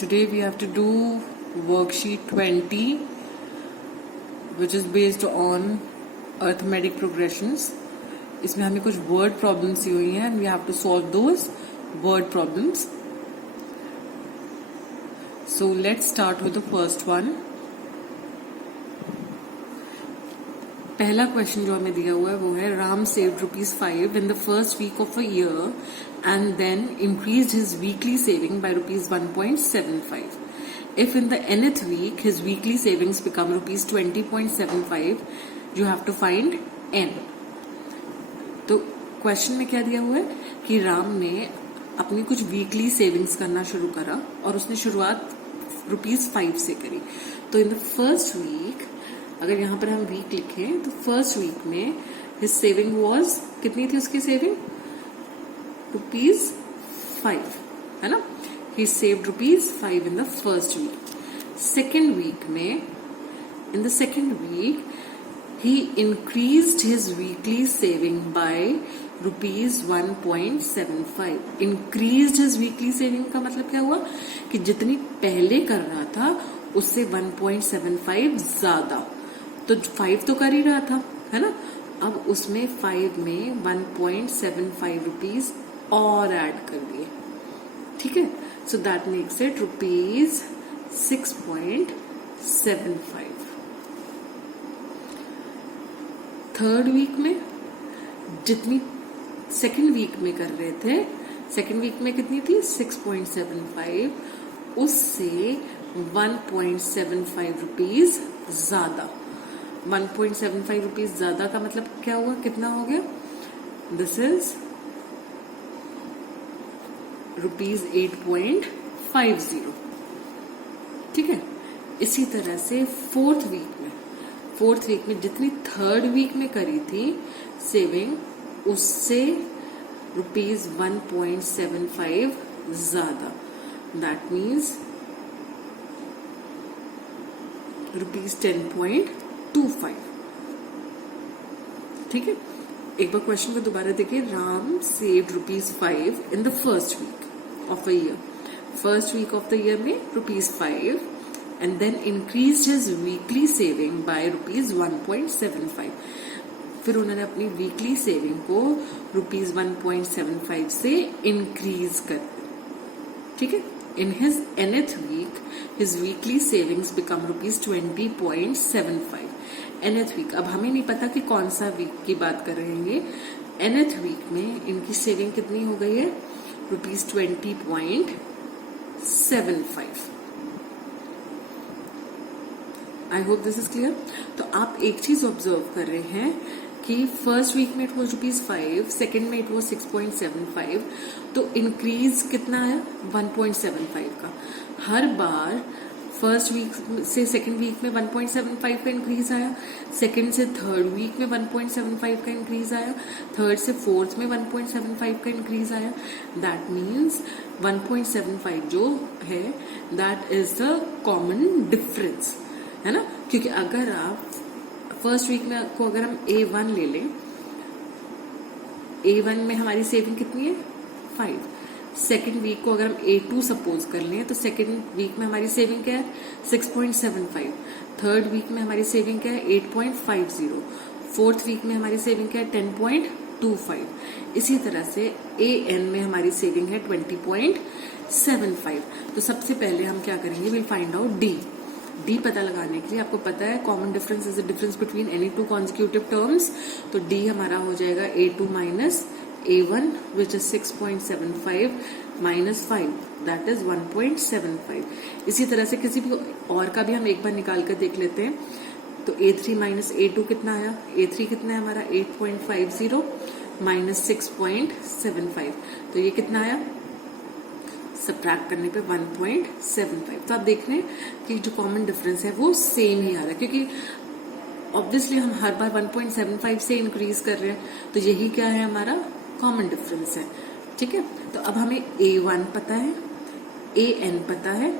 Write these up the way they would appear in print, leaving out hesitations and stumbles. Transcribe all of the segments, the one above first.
Today we have to do worksheet 20, which is based on arithmetic progressions. इसमें हमें कुछ word problems दी हुई हैं and we have to solve those word problems. So let's start with the first one. पहला question जो हमें दिया हुआ है वो है Ram saved ₹5 in the first week of a year and then increased his weekly saving by ₹1.75. If in the nth week his weekly savings become ₹20.75, you have to find n. तो question में क्या दिया हुआ है कि राम ने अपनी कुछ वीकली सेविंग्स करना शुरू करा और उसने शुरुआत ₹5 से करी. तो इन द फर्स्ट वीक, अगर यहाँ पर हम वीक लिखें तो फर्स्ट वीक में हिज सेविंग वाज, कितनी थी उसकी सेविंग? ₹5, है ना. He saved ₹5 in the first week. Second week में, in the second week he increased his weekly saving by ₹1.75. increased his weekly saving का मतलब क्या हुआ कि जितनी पहले कर रहा था उससे 1.75 ज्यादा. तो 5 तो कर ही रहा था, है ना. अब उसमें 5 में ₹1.75 और ऐड कर दिए. ठीक है. So that makes it ₹6.75. Third week में जितनी सेकेंड वीक में कर रहे थे, सेकेंड वीक में कितनी थी? 6.75. उससे ₹1.75 ज्यादा. ₹1.75 ज्यादा का मतलब क्या हुआ? कितना हो गया? This is ₹8.50. ठीक है. इसी तरह से फोर्थ वीक में जितनी थर्ड वीक में करी थी सेविंग, उससे ₹1.75 ज्यादा. That means ₹10.25. ठीक है. एक बार क्वेश्चन को दोबारा देखिए. Ram saved ₹5 in the first week of a year. First week of the year में ₹5 and then increased his weekly saving by ₹1.75. फिर उन्होंने अपनी वीकली सेविंग को ₹1.75 से इंक्रीज कर दी. ठीक है. In his nth week his weekly savings become ₹20.75. nth week, अब हमें नहीं पता कि कौन सा वीक की बात कर रहे हैं ये. nth वीक में इनकी सेविंग कितनी हो गई है? ₹20.75. I hope this is clear. तो आप एक चीज ऑब्जर्व कर रहे हैं कि फर्स्ट वीक में इट वॉज ₹5, सेकेंड में इट वॉज 6.75. तो इंक्रीज कितना है? 1.75 का. हर बार फर्स्ट वीक से सेकेंड वीक में 1.75 का इंक्रीज आया, सेकेंड से थर्ड वीक में 1.75 का इंक्रीज आया, थर्ड से फोर्थ में 1.75 का इंक्रीज आया. दैट मीन्स 1.75 जो है that is the common difference, है ना. क्योंकि अगर आप फर्स्ट वीक में को अगर हम A1 ले लें, A1 में हमारी सेविंग कितनी है? 5. सेकेंड वीक को अगर हम A2 सपोज कर लें तो सेकेंड वीक में हमारी सेविंग क्या है? 6.75. थर्ड वीक में हमारी सेविंग क्या है? 8.50. फोर्थ वीक में हमारी सेविंग क्या है? 10.25. इसी तरह से AN में हमारी सेविंग है 20.75. तो सबसे पहले हम क्या करेंगे? विल फाइंड आउट D पता लगाने के लिए. आपको पता है common difference is the difference between any two consecutive terms. तो D हमारा हो जाएगा A2 minus A1 which is 6.75 minus 5, that is 1.75. इसी तरह से किसी भी और का भी हम एक बार निकाल कर देख लेते हैं. तो A3 माइनस A2 कितना आया? A3 कितना है हमारा? 8.50 माइनस 6.75. तो ये कितना आया? सब्ट्रैक्ट करने पे 1.75. तो आप देख रहे हैं कि जो कॉमन डिफरेंस है वो सेम ही आ रहा है, क्योंकि ऑब्वियसली हम हर बार 1.75 से इंक्रीज कर रहे हैं. तो यही क्या है? हमारा कॉमन डिफरेंस है. ठीक है. तो अब हमें A1 पता है, AN पता है.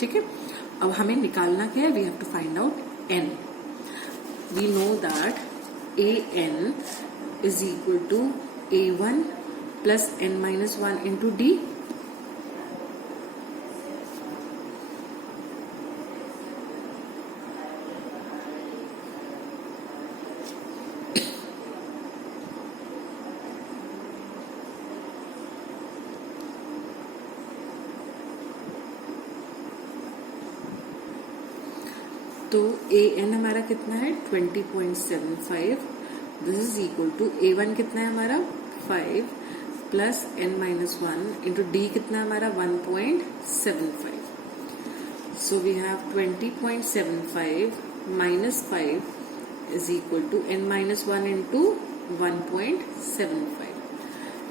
ठीक है. अब हमें निकालना क्या है? We have to find out N. We know that AN is equal to A1 plus n minus 1 into D. तो an हमारा कितना है 20.75, this is equal to a1 कितना है हमारा 5 प्लस n-1 इंटू d कितना है हमारा 1.75. So we have 20.75 minus 5 is equal to n-1 into 1.75.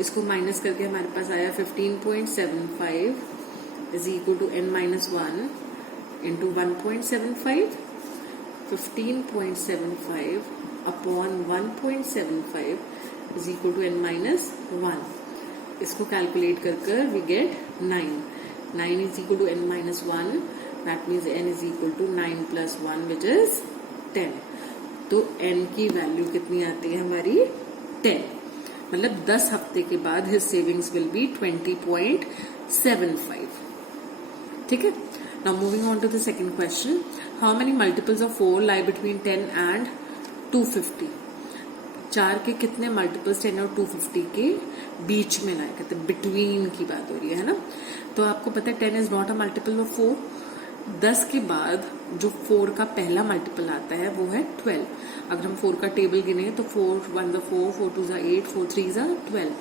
इसको माइनस करके हमारे पास आया 15.75 is equal to n-1 into 1.75. 15.75 upon 1.75 is equal to n-1. इसको कैलकुलेट कर we get 9. 9 is equal to n-1. That means n is equal to 9 plus 1 which is 10. तो n की value कितनी आती है हमारी 10. मतलब 10 हफ्ते के बाद his savings will be 20.75. ठीक है. Now moving on to the second question. How many multiples of 4 lie between 10 and 250? 4 के कितने मल्टीपल्स 10 और 250 के बीच में लाए, कहते हैं बिटवीन की बात हो रही है ना. तो आपको पता है 10 is not a multiple of 4. 10 के बाद जो 4 का पहला मल्टीपल आता है वो है 12. अगर हम 4 का टेबल गिने तो 4 1 4, 4 2 8, 4 3 12.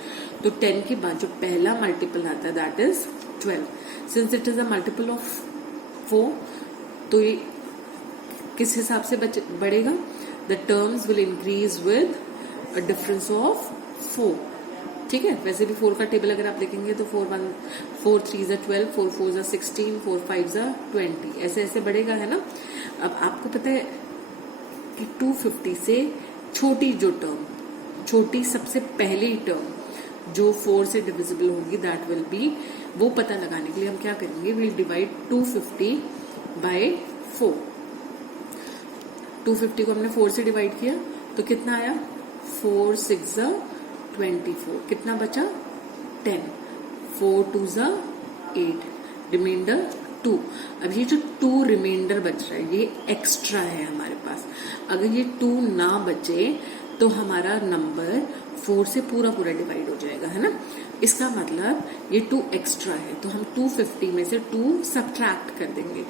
तो 10 के बाद जो पहला मल्टीपल आता है that is 12. Since it is a multiple of 4 तो ये किस हिसाब से बढ़ेगा. The terms will increase with a difference of 4. ठीक है. वैसे भी 4 का टेबल अगर आप देखेंगे तो 4 3 12, 4 4 16, 4 5 20, ऐसे ऐसे बढ़ेगा है ना. अब आपको पता है कि 250 से छोटी जो टर्म, छोटी सबसे पहली टर्म जो 4 से डिविजिबल होगी दैट विल बी, वो पता लगाने के लिए हम क्या करेंगे, विल डिवाइड 250 बाय 4. 250 को हमने 4 से डिवाइड किया तो कितना आया 4 6 24. कितना बचा 10. 4 2 8, रिमाइंडर 2. अब ये जो 2 रिमाइंडर बच रहा है ये एक्स्ट्रा है हमारे पास. अगर ये 2 ना बचे तो हमारा नंबर 4 से पूरा डिवाइड हो जाएगा है ना. इसका मतलब ये 2 एक्स्ट्रा है तो हम 250 में से 2 सब्ट्रैक्ट कर देंगे.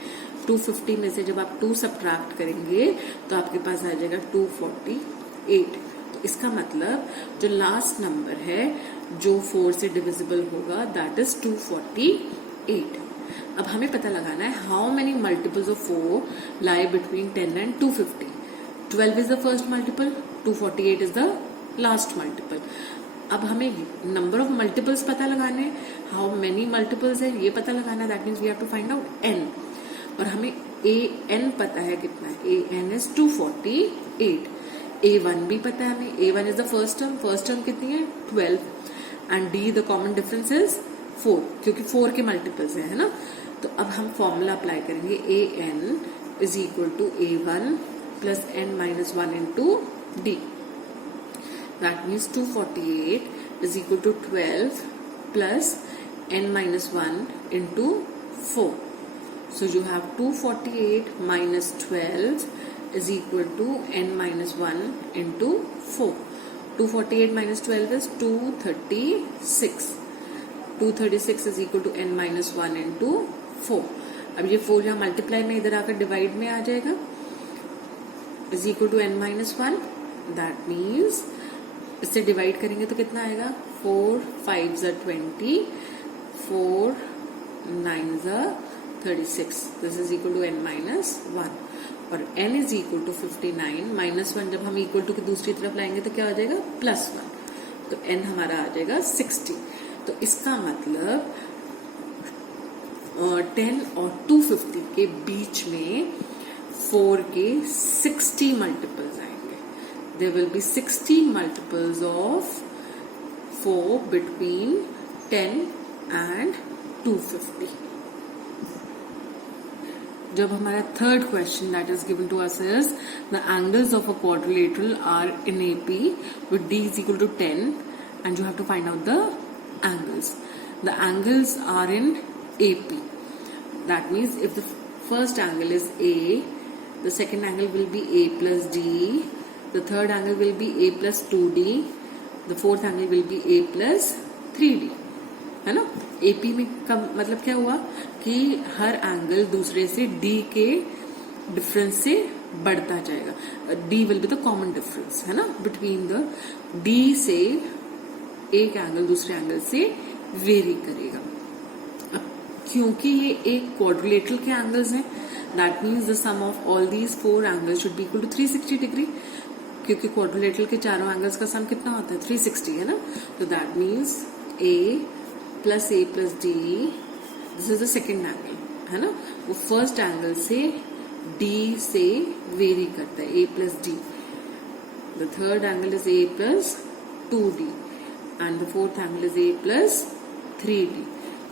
250 में से जब आप 2 सब्ट्रैक्ट करेंगे तो आपके पास आ जाएगा 248. तो इसका मतलब जो लास्ट नंबर है जो 4 से डिविजिबल होगा दैट इज 248. अब हमें पता लगाना है how many multiples of 4 lie between 10 and 250. 12 is the first multiple, 248 is the last multiple. अब हमें नंबर ऑफ मल्टीपल्स पता लगाने, हाउ मेनी मल्टीपल्स है ये पता लगाना. That means we have to find out n. और हमें an पता है कितना है, an इज 248. a1 भी पता है हमें, a1 is the first term कितनी है 12 and d the common difference is 4 क्योंकि 4 के मल्टीपल्स है ना. तो अब हम फॉर्मूला अप्लाई करेंगे an is equal to a1 plus n-1 into d. That means 248 is equal to 12 plus n-1 into 4. So you have 248 minus 12 is equal to n-1 into 4. 248 minus 12 is 236. 236 is equal to n-1 into 4. अब ये 4 यहाँ multiply में इधर आकर divide में आ जाएगा. is equal to n-1. That means इससे divide करेंगे तो कितना आएगा 4 5 20, 4 9 36. This is equal to n-1 और n is equal to 59. -1 जब हम इक्वल टू की दूसरी तरफ लाएंगे तो क्या हो जाएगा +1. तो n हमारा आ जाएगा 60. तो इसका मतलब 10 और 250 के बीच में 4 के 60 मल्टीपल्स आएंगे. There will be 60 multiples of 4 between 10 and 250. जब हमारा third question that is given to us is the angles of a quadrilateral are in AP with D is equal to 10 and you have to find out the angles. The angles are in AP. That means if the first angle is A, the second angle will be A plus D, the third angle will be A plus 2D, the fourth angle will be A plus 3D. है ना. AP में का मतलब क्या हुआ कि हर angle दूसरे से D के डिफरेंस से बढ़ता जाएगा। D will be the common difference, है ना, बिटवीन द डी से एक एंगल दूसरे एंगल से वेरी करेगा। अब क्योंकि ये एक क्वाड्रिलेटरल के एंगल्स हैं, that means the sum of all these 4 angles should be equal to 360 degree, क्योंकि क्वाड्रिलेटरल के चारों एंगल्स का सम कितना होता है 360, है ना। तो that means A plus D, this is the second angle, है ना, वो फर्स्ट एंगल से डी से वेरी करता है, A plus D. The third angle is A plus 2d and the fourth angle is a plus 3d.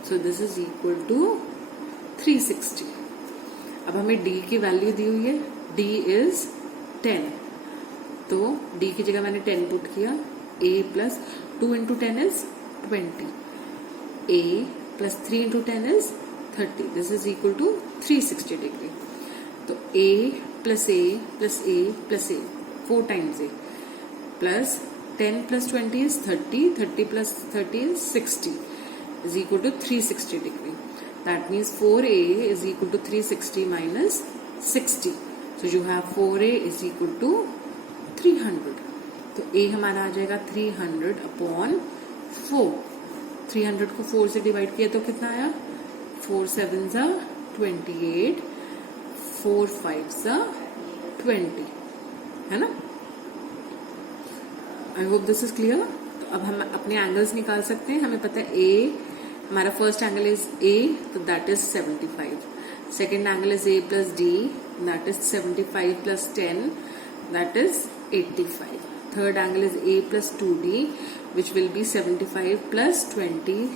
So this is equal to 360. अब हमें d की वैल्यू दी हुई है, d is 10, तो d की जगह मैंने 10 पुट किया, a plus 2 into 10 is 20, a plus 3 into 10 is 30. This is equal to 360 degree. तो a plus a plus a plus a 4 times a plus 10 plus 20 is 30, 30 plus 30 is 60, is equal to 360 degree. That means 4a is equal to 360 minus 60. So you have 4a is equal to 300. तो a हमारा आ जाएगा 300 upon 4. 300 को 4 से divide किया तो कितना आया, 4 7s are 28, 4 5s are 20, है ना। I hope this is clear. तो अब हम अपने एंगल्स निकाल सकते हैं। हमें पता है ए, हमारा फर्स्ट एंगल इज ए, तो that is 75। Second angle is A plus D, that is 75 plus 10, that is 85। Third angle is A plus 2d, which will be 75 plus 20,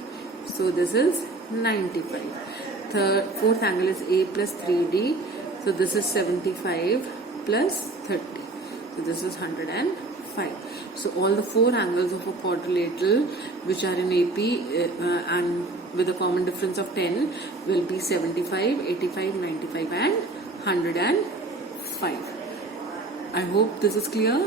so this is 95। Fourth angle is A plus 3d, so this is 75 plus 30, so this is 105. So all the 4 angles of a quadrilateral which are in AP and with a common difference of 10 will be 75, 85, 95 and 105. I hope this is clear.